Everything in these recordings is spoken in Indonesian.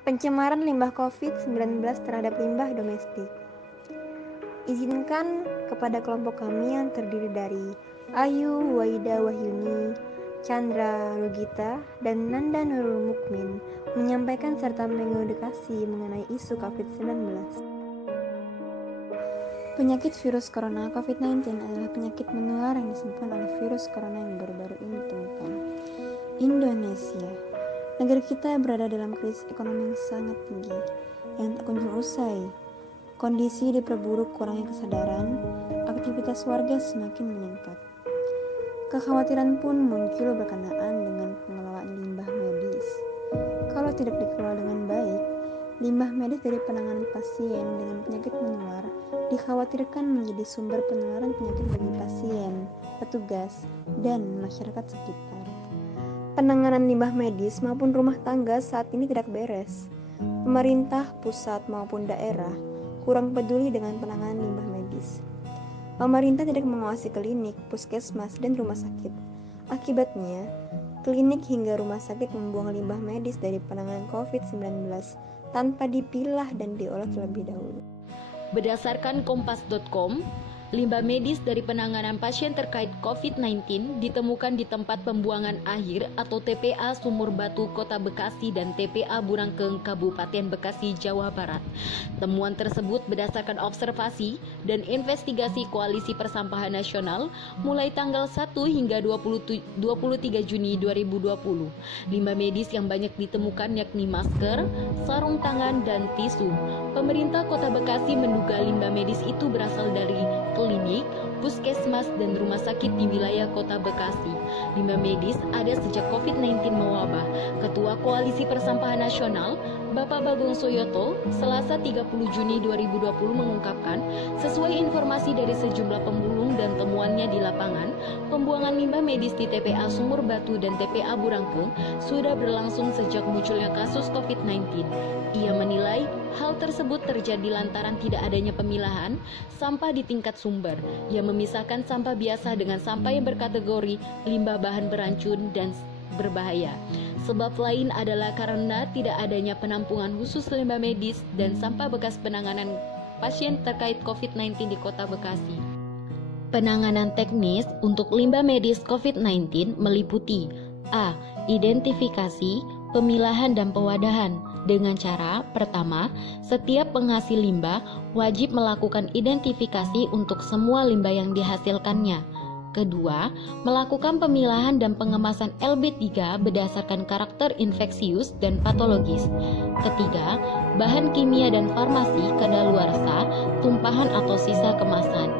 Pencemaran limbah COVID-19 terhadap limbah domestik. Izinkan kepada kelompok kami yang terdiri dari Ayu Waida Wahyuni, Chandra Rugita, dan Nanda Nurul Mukmin menyampaikan serta mengedukasi mengenai isu COVID-19. Penyakit virus corona COVID-19 adalah penyakit menular yang disebabkan oleh virus corona yang baru-baru ini ditemukan. Indonesia, negara kita berada dalam krisis ekonomi yang sangat tinggi, yang tak kunjung usai. Kondisi diperburuk kurangnya kesadaran, aktivitas warga semakin meningkat. Kekhawatiran pun muncul berkenaan dengan pengelolaan limbah medis. Kalau tidak dikelola dengan baik, limbah medis dari penanganan pasien dengan penyakit menular dikhawatirkan menjadi sumber penularan penyakit bagi pasien, petugas, dan masyarakat sekitar. Penanganan limbah medis maupun rumah tangga saat ini tidak beres. Pemerintah pusat maupun daerah kurang peduli dengan penanganan limbah medis. Pemerintah tidak mengawasi klinik, puskesmas, dan rumah sakit. Akibatnya, klinik hingga rumah sakit membuang limbah medis dari penanganan COVID-19 tanpa dipilah dan diolah terlebih dahulu. Berdasarkan kompas.com, limbah medis dari penanganan pasien terkait COVID-19 ditemukan di tempat pembuangan akhir atau TPA Sumur Batu Kota Bekasi dan TPA Burangkeng Kabupaten Bekasi, Jawa Barat. Temuan tersebut berdasarkan observasi dan investigasi Koalisi Persampahan Nasional mulai tanggal 1 hingga 23 Juni 2020. Limbah medis yang banyak ditemukan yakni masker, sarung tangan, dan tisu. Pemerintah Kota Bekasi menduga limbah medis itu berasal dari klinik, puskesmas, dan rumah sakit di wilayah Kota Bekasi. Limbah medis ada sejak COVID-19 mewabah. Ketua Koalisi Persampahan Nasional, Bapak Bagong Soyoto, Selasa 30 Juni 2020 mengungkapkan, sesuai informasi dari sejumlah pemulung dan temuannya di lapangan, pembuangan limbah medis di TPA Sumur Batu dan TPA Burangkeng sudah berlangsung sejak munculnya kasus COVID-19. Ia menilai hal tersebut terjadi lantaran tidak adanya pemilahan sampah di tingkat sumber yang memisahkan sampah biasa dengan sampah yang berkategori limbah bahan beracun dan berbahaya. Sebab lain adalah karena tidak adanya penampungan khusus limbah medis dan sampah bekas penanganan pasien terkait COVID-19 di Kota Bekasi. Penanganan teknis untuk limbah medis COVID-19 meliputi A. Identifikasi, pemilahan, dan pewadahan. Dengan cara, pertama, setiap penghasil limbah wajib melakukan identifikasi untuk semua limbah yang dihasilkannya. Kedua, melakukan pemilahan dan pengemasan LB3 berdasarkan karakter infeksius dan patologis. Ketiga, bahan kimia dan farmasi kadaluarsa, tumpahan atau sisa kemasan.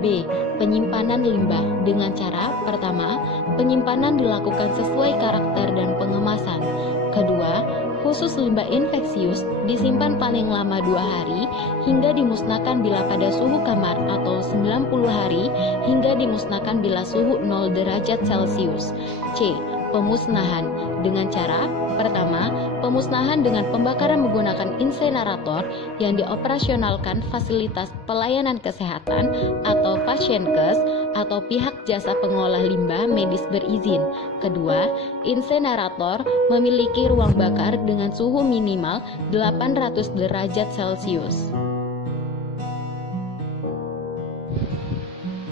B. Penyimpanan limbah dengan cara, pertama, penyimpanan dilakukan sesuai karakter dan pengemasan. Kedua, khusus limbah infeksius disimpan paling lama 2 hari hingga dimusnahkan bila pada suhu kamar atau 90 hari hingga dimusnahkan bila suhu 0 derajat Celcius. C. Pemusnahan dengan cara, pertama, pemusnahan dengan pembakaran menggunakan insenerator yang dioperasionalkan fasilitas pelayanan kesehatan atau Pasienkes atau pihak jasa pengolah limbah medis berizin. Kedua, insenerator memiliki ruang bakar dengan suhu minimal 800 derajat Celcius.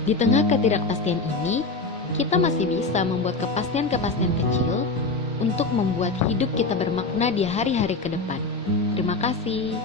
Di tengah ketidakpastian ini, kita masih bisa membuat kepastian-kepastian kecil untuk membuat hidup kita bermakna di hari-hari ke depan. Terima kasih.